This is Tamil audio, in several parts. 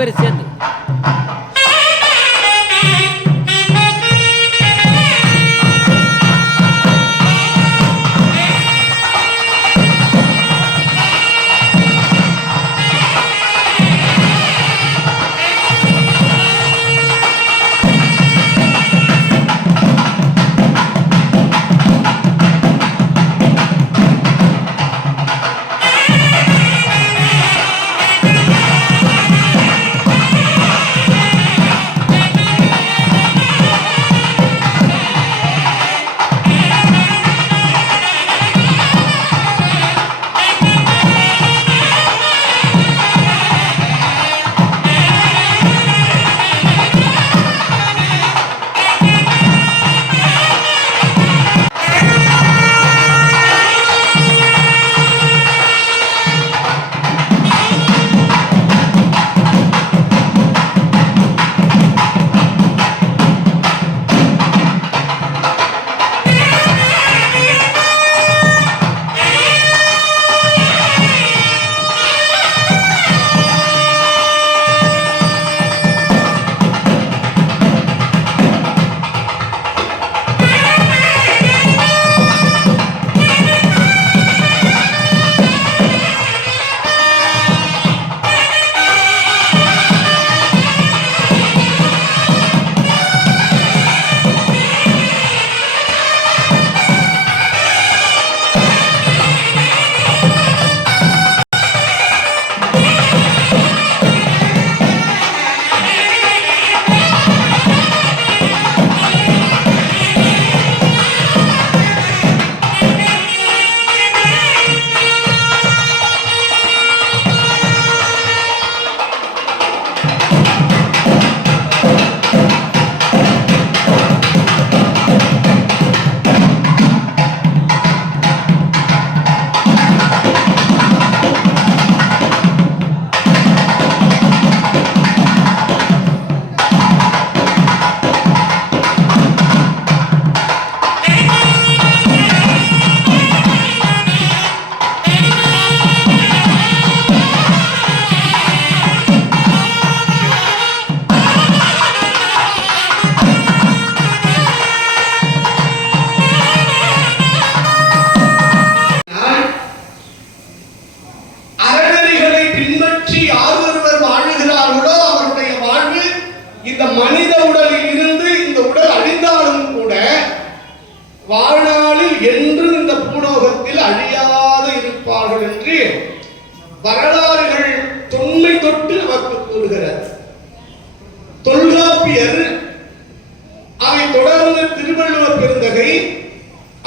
பேரும் சேர்ந்து. வாழ்நாளில் என்றும் இந்த பூலோகத்தில் அழியாத இருப்பார்கள் என்று வரலாறுகள் தொன்மை தொட்டு நமக்கு கூறுகிறது. தொல்காப்பியர், அதை தொடர்ந்து திருவள்ளுவர் பெருந்தகை,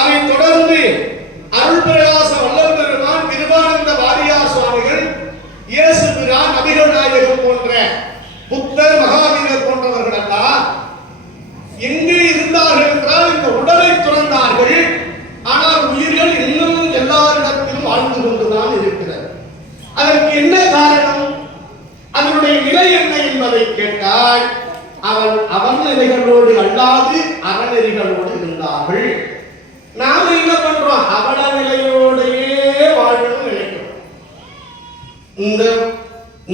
அதை தொடர்ந்து அருள்பிரகாச வள்ளல் பெருமான், கிருபானந்த வாரியார் சுவாமிகள், இயேசு பிரான், நபிகள் நாயகம் போன்ற புத்தர், மகாவீரர் போன்றவர்கள் எல்லாம் எங்கே இருந்தார்கள் என்றால் இந்த உடலை துறந்தார்கள். ஆனால் உயிர்கள் இன்னும் எல்லாரிடத்திலும் வாழ்ந்து கொண்டுதான் இருக்கிறது. அதற்கு என்ன காரணம், அதனுடைய நிலை என்ன என்பதை கேட்டால், அவன் நிலைகளோடு அல்லாது அறநெறிகளோடு இருந்தார்கள். நாம என்ன பண்றோம், அவன நிலையோடையே வாழணும் நினைக்கிறோம்.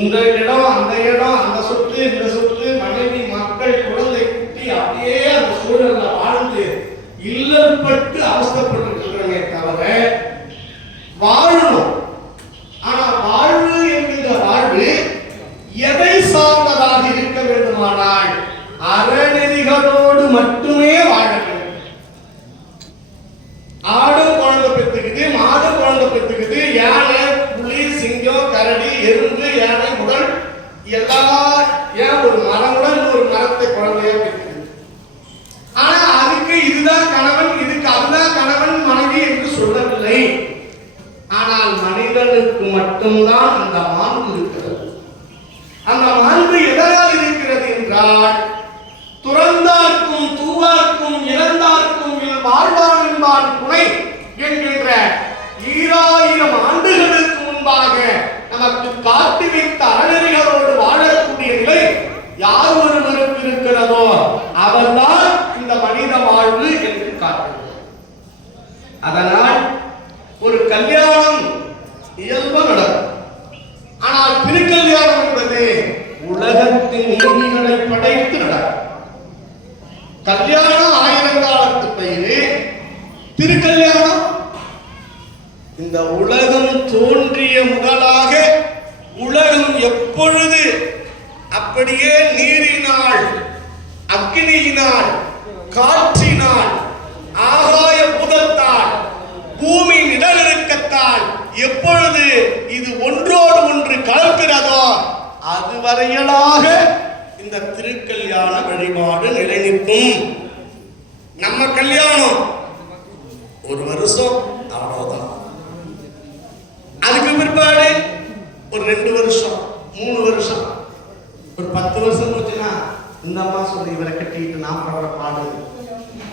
இந்த இடம், அந்த இடம், அந்த சொத்து, இந்த சொத்து, மனைவி, மக்கள், குழந்தை, குட்டி, அப்படியே அந்த சூழல்ல வாழ்ந்து இல்லப்பட்டு அவஸ்தைப்பட்டு இருக்கிறமே தவிர வாழணும். ஆனா வாழ்வு என்கிற வாழ்வு எதை சார்ந்ததாக இருக்க வேண்டுமானால் அறநெறிகளோடு மட்டுமே வாழ வேண்டும். ஆடு குழந்தை பெற்றுக்குது, மாடு குழந்தை பெற்றுக்குது, யானை, புலி, சிங்கம், கரடி, எறும்பு, யானை, முதல் எல்லா ஏன் ஒரு மரமுடன் ஒரு மரத்தை குழந்தையா பெற்றுக்குது. ஆனா அதுக்கு இதுதான் கணவன், இதுக்கு அதுதான் கணவன், மனைவி என்று சொல்லவில்லை. ஆனால் மனிதனுக்கு மட்டும்தான் அந்த மாண்பு இருக்கிறது. அந்த மாண்பு எதனால் இருக்கிறது என்றால், துறந்தார்க்கும் தூவார்க்கும் இறந்தார்க்கும் வாழ்வான் என்பான் துணை என்கின்ற 2000 ஆண்டுகளுக்கு முன்பாக நமக்கு காட்டி வைத்த அறநெறிகளோடு வாழக்கூடிய நிலை யார் ஒருவருக்கு இருக்கிறதோ அவர்தான் இந்த மனித வாழ்வு என்று காட்டுகிறது. அதனால் ஒரு கல்யாணம் இயல்பு நடக்கும். மூங்கிகளை படைத்து நடக்கும். கல்யாணம் ஆயிரங்காலத்து பயிரு, திருக்கல்யாணம் இந்த உலகம் தோன்றிய முதலாக உலகம் எப்பொழுது அப்படியே நீரினால், அக்னியினால், காற்றினால், ஆகாய பூதத்தால், பூமி நிலநடுக்கத்தால் எப்பொழுது இது ஒன்றோடு ஒன்று கலக்கிறதோ அதுவரையிலாக இந்த திருக்கல்யாண வழிபாடு நிலைநிற்கும். நம்ம கல்யாணம் ஒரு வருஷம் அவ்வளவுதான். அதுக்கு பிற்பாடு ஒரு 2 வருஷம் 3 வருஷம் ஒரு 10 வருஷம் போச்சுன்னா இந்த அம்மா சொல்லி இவரை கட்டிட்டு நான் படுற பாடு,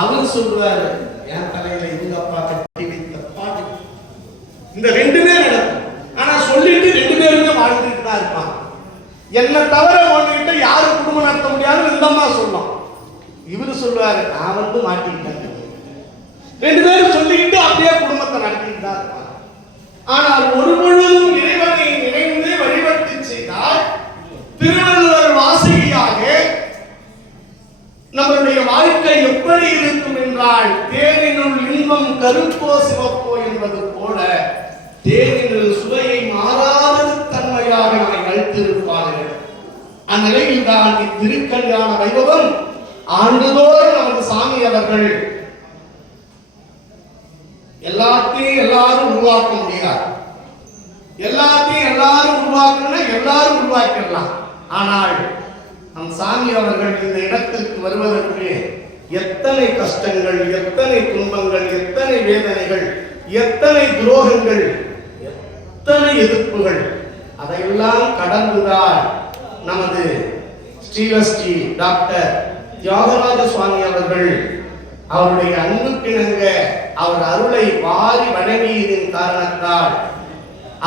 அவர் சொல்லுவாரு என் தலையில இவங்க அப்பா கட்டி வைத்த பாடு. இந்த 2மே நடக்கும். ஆனா சொல்லிட்டு 2 பேருமே வாழ்ந்துட்டு தான் இருப்பாங்க. என்ன தவிர வாழ்ந்துகிட்ட யாரும் குடும்பம் நடத்த முடியாதுன்னு இந்த அம்மா சொல்லலாம். இவரு சொல்லுவாரு நான் வந்து மாட்டிக்கிட்டேன். 2 பேரும் சொல்லிக்கிட்டு அப்படியே குடும்பத்தை நடத்திட்டு தான் இருப்பாங்க. ஆனால் ஒரு பொழுதும் இறைவனை நினைந்து வழிபட்டு செய்தால் திருவள்ளுவர் வாசகியாக நம்மளுடைய வாழ்க்கை எப்படி இருக்கும் என்றால், தேனினுள் இன்பம் கருப்போ சிவப்போ என்பது போல தேனினுள் சுவையை மாறாத தன்மையாக நம்மை வைத்திருப்பார்கள். அந்நிலையில் தான் இத்திருக்கல்யாண வைபவம் ஆண்டுதோறும் நமது சாமி அவர்கள் எல்லாத்தையும் எல்லாரும் உருவாக்க முடியாது. எல்லாத்தையும் எல்லாரும் உருவாக்கணும்னா எல்லாரும் உருவாக்கிடலாம். ஆனால் நம் சாமி அவர்கள் இந்த இடத்திற்கு வருவதற்கு எத்தனை கஷ்டங்கள், எத்தனை துன்பங்கள், எத்தனை வேதனைகள், எத்தனை துரோகங்கள், எத்தனை எதிர்ப்புகள், அதையெல்லாம் கடந்துதான் நமது ஸ்ரீலஸ்ரீ டாக்டர் தியாகராஜ சுவாமி அவர்கள் அவருடைய அன்புக்கிணங்க அவர் அருளை வாரி வணங்கியதின் காரணத்தால்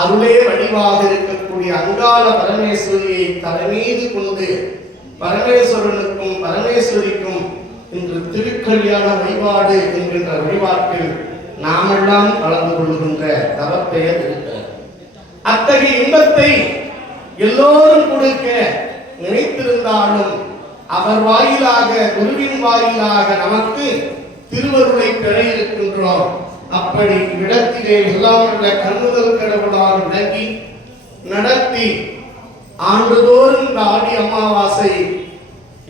அருளே வடிவாக இருக்கக்கூடிய அங்காள பரமேஸ்வரியை தலைமீது கொண்டு பரமேஸ்வரனுக்கும் பரமேஸ்வரிக்கும் இன்று திருக்கல்யாண வழிபாடு என்கின்ற வழிபாட்டில் நாமெல்லாம் கலந்து கொள்கின்ற தவப்பெயர் இருக்கிறது. அத்தகைய இன்பத்தை எல்லோரும் கொடுக்க நினைத்திருந்தாலும் அவர் வாயிலாக, குருவின் வாயிலாக நமக்கு திருவருளை பெற இருக்கின்றோம். அப்படி இடத்திலே எல்லாம் உள்ள கண்ணுதல் கடவுளால் விளங்கி நடத்தி ஆண்டுதோறும் இந்த ஆடி அமாவாசை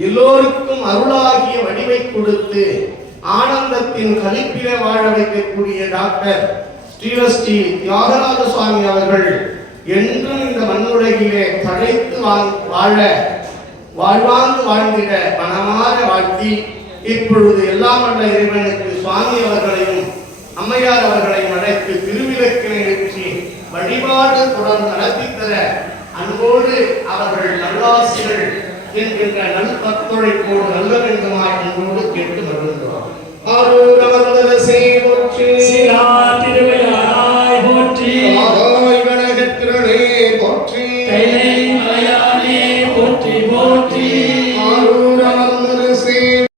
எல்லோருக்கும் அருளாகிய வடிவை கொடுத்து ஆனந்தத்தின் கலிப்பிலே வாழ வைக்கக்கூடிய டாக்டர் ஸ்ரீலஸ்ரீ தியாகராஜ சுவாமி அவர்கள் என்றும் இந்த மண்ணுலகிலே தழைத்து வாழ வாழ்வாங்கு வாழ்ந்திட மனமாற வாழ்த்தி இப்பொழுது எல்லாம் வல்ல இறைவனுக்கு சுவாமி அவர்களையும் அம்மையார் அவர்களையும் அழைத்து திருவிளக்கினை ஏற்றி வழிபாடு தொடர்ந்து நடத்தி தர அன்போடு அவர்கள் நல்லாசிகள் என்கின்ற நல்பத்துழைப்போடு நல்ல வேண்டுமாய் அன்போடு கேட்டு வருகின்றோம்.